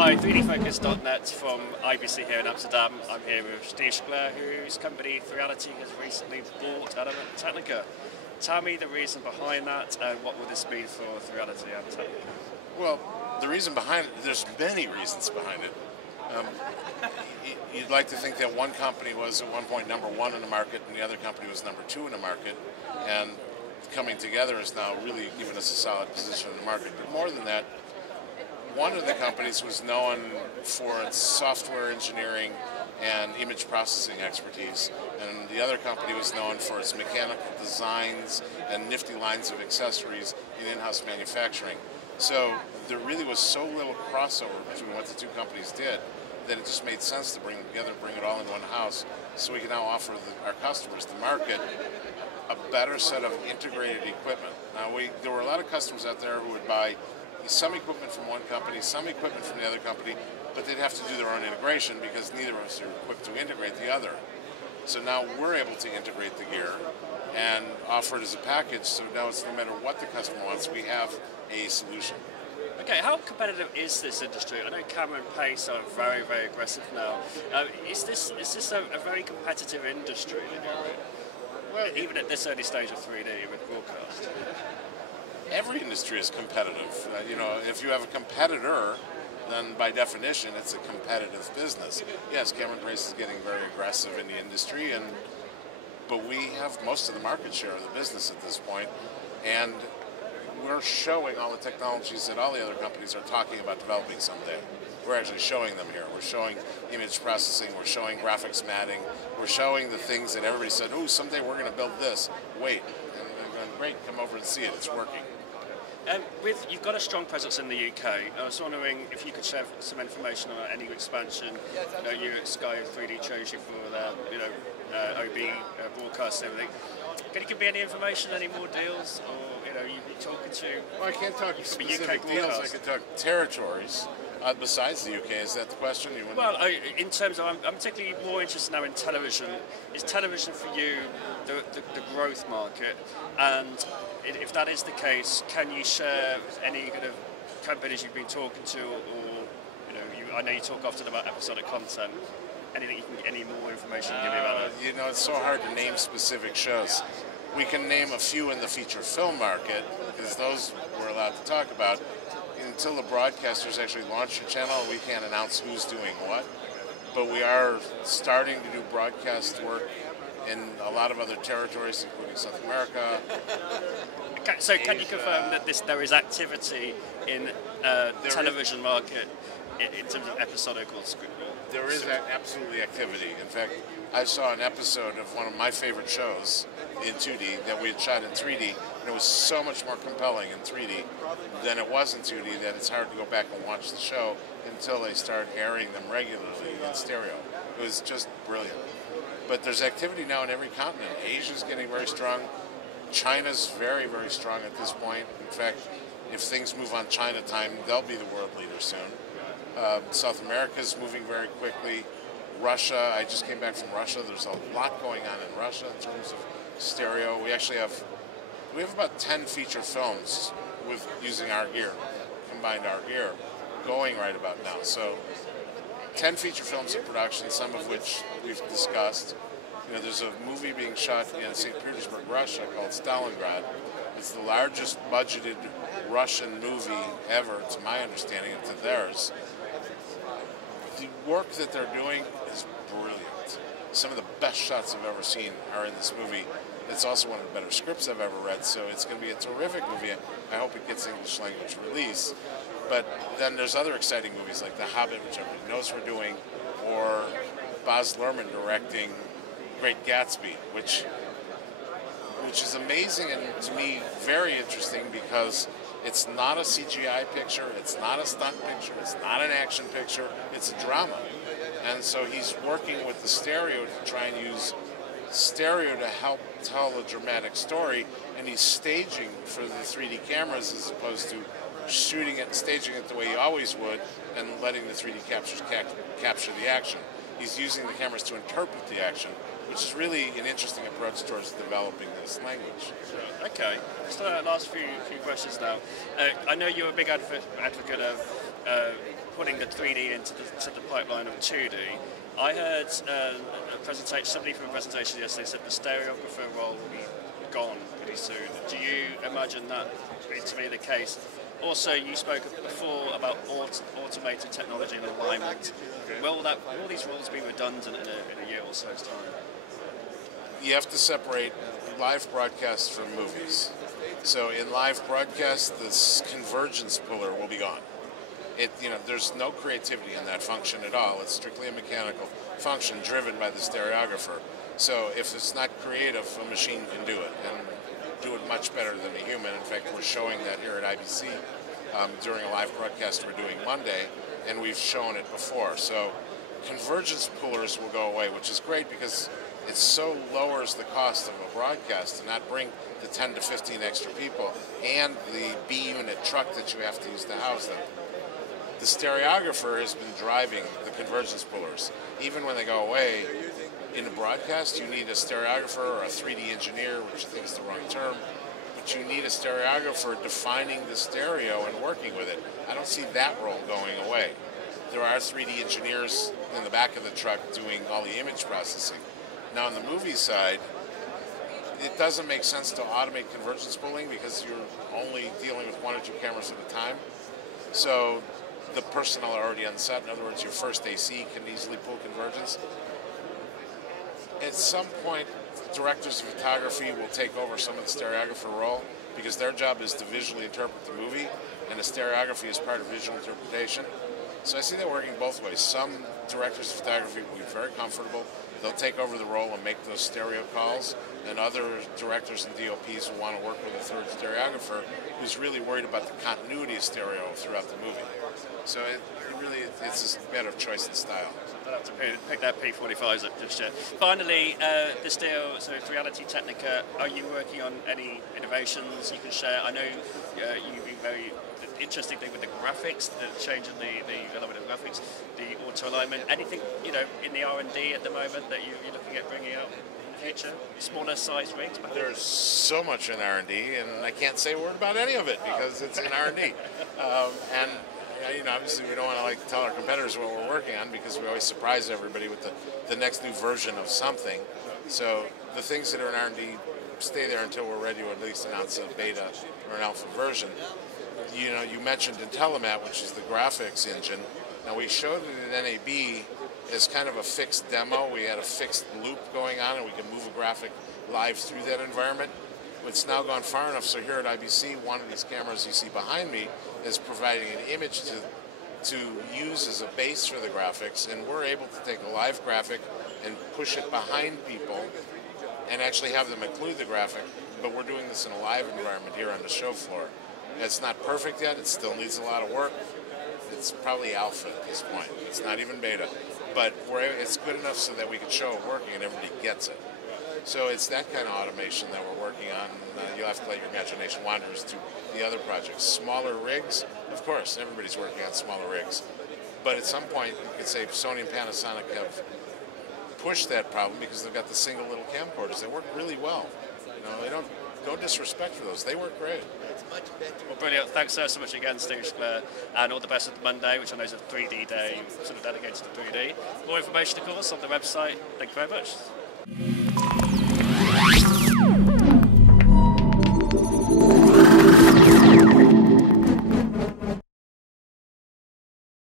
Hi, 3dfocus.net from IBC here in Amsterdam. I'm here with Schklair, whose company Reality has recently bought Element Technica. Tell me the reason behind that and what will this mean for Reality and Technica? Well, the reason behind it, there's many reasons behind it. You'd like to think that one company was at one point number one in the market and the other company was number two in the market, and coming together has now really given us a solid position in the market. But more than that, one of the companies was known for its software engineering and image processing expertise, and the other company was known for its mechanical designs and nifty lines of accessories in in-house manufacturing. So there really was so little crossover between what the two companies did that it just made sense to bring them together, bring it all in one house, so we can now offer our customers, the market, a better set of integrated equipment. Now, there were a lot of customers out there who would buy some equipment from one company, some equipment from the other company, but they'd have to do their own integration because neither of us are equipped to integrate the other. So now we're able to integrate the gear and offer it as a package, so now it's no matter what the customer wants, we have a solution. Okay, how competitive is this industry? I know camera and pace are very, very aggressive now. Is this a very competitive industry in your view? Well, even at this early stage of 3D with broadcast? Every industry is competitive. If you have a competitor, then by definition it's a competitive business. Yes, camera and pace is getting very aggressive in the industry, but we have most of the market share of the business at this point, and we're showing all the technologies that all the other companies are talking about developing someday. We're actually showing them here. We're showing image processing, we're showing graphics matting, we're showing the things that everybody said, oh, someday we're going to build this. Wait, and they're going, great, come over and see it, it's working. You've got a strong presence in the UK. I was wondering if you could share some information on any expansion. You at Sky 3D chose you for their, OB broadcast and everything. Can you give me any information, any more deals, or you talking to? Well, I can't talk specific UK deals. I can talk territories. Besides the UK, is that the question? Well, in terms of, I'm particularly more interested now in television. Is television for you the growth market? And if that is the case, can you share any kind of companies you've been talking to, or I know you talk often about episodic content. Any more information you can give me about that? It's so hard to name specific shows. We can name a few in the feature film market because those we're allowed to talk about. Until the broadcasters actually launch a channel, we can't announce who's doing what. But we are starting to do broadcast work in a lot of other territories, including South America. Okay, so can you confirm that there is activity in television market in terms of episodic or script? There is absolutely activity. In fact, I saw an episode of one of my favorite shows in 2D that we had shot in 3D, and it was so much more compelling in 3D than it was in 2D that it's hard to go back and watch the show until they start airing them regularly in stereo. It was just brilliant. But there's activity now in every continent. Asia's getting very strong. China's very, very strong at this point. In fact, if things move on China time, they'll be the world leader soon. South America's moving very quickly. Russia, I just came back from Russia. There's a lot going on in Russia in terms of stereo. We have about 10 feature films using our gear, combined our gear, going right about now. So 10 feature films in production, some of which we've discussed. There's a movie being shot in St. Petersburg, Russia called Stalingrad. It's the largest budgeted Russian movie ever, to my understanding, and to theirs. The work that they're doing is brilliant. Some of the best shots I've ever seen are in this movie. It's also one of the better scripts I've ever read, so it's going to be a terrific movie. I hope it gets English language release. But then there's other exciting movies like The Hobbit, which everybody knows we're doing, or Baz Luhrmann directing Great Gatsby, which is amazing and to me very interesting because it's not a CGI picture, it's not a stunt picture, it's not an action picture, it's a drama. And so he's working with the stereo to try and use stereo to help tell a dramatic story, and he's staging for the 3D cameras as opposed to shooting it and staging it the way he always would and letting the 3D captures capture the action. He's using the cameras to interpret the action, which is really an interesting approach towards developing this language. Okay, just last few questions now. I know you're a big advocate of putting the 3D into the pipeline of 2D. I heard a presentation, somebody from a presentation yesterday said the stereographer role will be gone pretty soon. Do you imagine that to be the case? Also, you spoke before about automated technology and alignment. Will these roles be redundant in a year or so's time? You have to separate live broadcast from movies. So in live broadcast, this convergence puller will be gone. There's no creativity in that function at all. It's strictly a mechanical function driven by the stereographer. So if it's not creative, a machine can do it, and do it much better than a human. In fact, we're showing that here at IBC during a live broadcast we're doing Monday, and we've shown it before. So convergence pullers will go away, which is great because it so lowers the cost of a broadcast to not bring the 10 to 15 extra people and the B unit truck that you have to use to house them. The stereographer has been driving the convergence pullers. Even when they go away, in a broadcast, you need a stereographer or a 3D engineer, which I think is the wrong term, but you need a stereographer defining the stereo and working with it. I don't see that role going away. There are 3D engineers in the back of the truck doing all the image processing. Now on the movie side, it doesn't make sense to automate convergence pulling because you're only dealing with 1 or 2 cameras at a time. So the personnel are already on set. In other words, your first AC can easily pull convergence. At some point, directors of photography will take over some of the stereographer role because their job is to visually interpret the movie, and the stereography is part of visual interpretation. So I see that working both ways. Some directors of photography will be very comfortable. They'll take over the role and make those stereo calls, and other directors and DOPs will want to work with a third stereographer who's really worried about the continuity of stereo throughout the movie. So it's a matter of choice and style. I'll have to pick that P45s up just yet. Finally, this deal, so it's Reality Technica, are you working on any innovations you can share? I know you've been very interesting thing with the graphics, the change in the element of graphics, the auto alignment. Anything in the R&D at the moment that you're looking at bringing out in the future? Smaller size rigs? There's so much in R&D, and I can't say a word about any of it because it's in R&D. Obviously we don't want to tell our competitors what we're working on because we always surprise everybody with the next new version of something. So the things that are in R&D stay there until we're ready to at least announce a beta or an alpha version. You mentioned Intelemat, which is the graphics engine. Now we showed it at NAB as kind of a fixed demo. We had a fixed loop going on and we could move a graphic live through that environment. It's now gone far enough, so here at IBC, one of these cameras you see behind me is providing an image to use as a base for the graphics, and we're able to take a live graphic and push it behind people and actually have them include the graphic, but we're doing this in a live environment here on the show floor. It's not perfect yet, it still needs a lot of work. It's probably alpha at this point. It's not even beta, but it's good enough so that we can show it working and everybody gets it. So it's that kind of automation that we're working on. You'll have to let your imagination wander as to the other projects. Smaller rigs, of course, everybody's working on smaller rigs. But at some point, you could say Sony and Panasonic have pushed that problem because they've got the single little camcorders that work really well. They don't disrespect for those. They work great. Well, brilliant. Thanks so much again, Steve Schklair, and all the best with Monday, which I know is a 3D day, sort of dedicated to 3D. More information, of course, on the website. Thank you very much.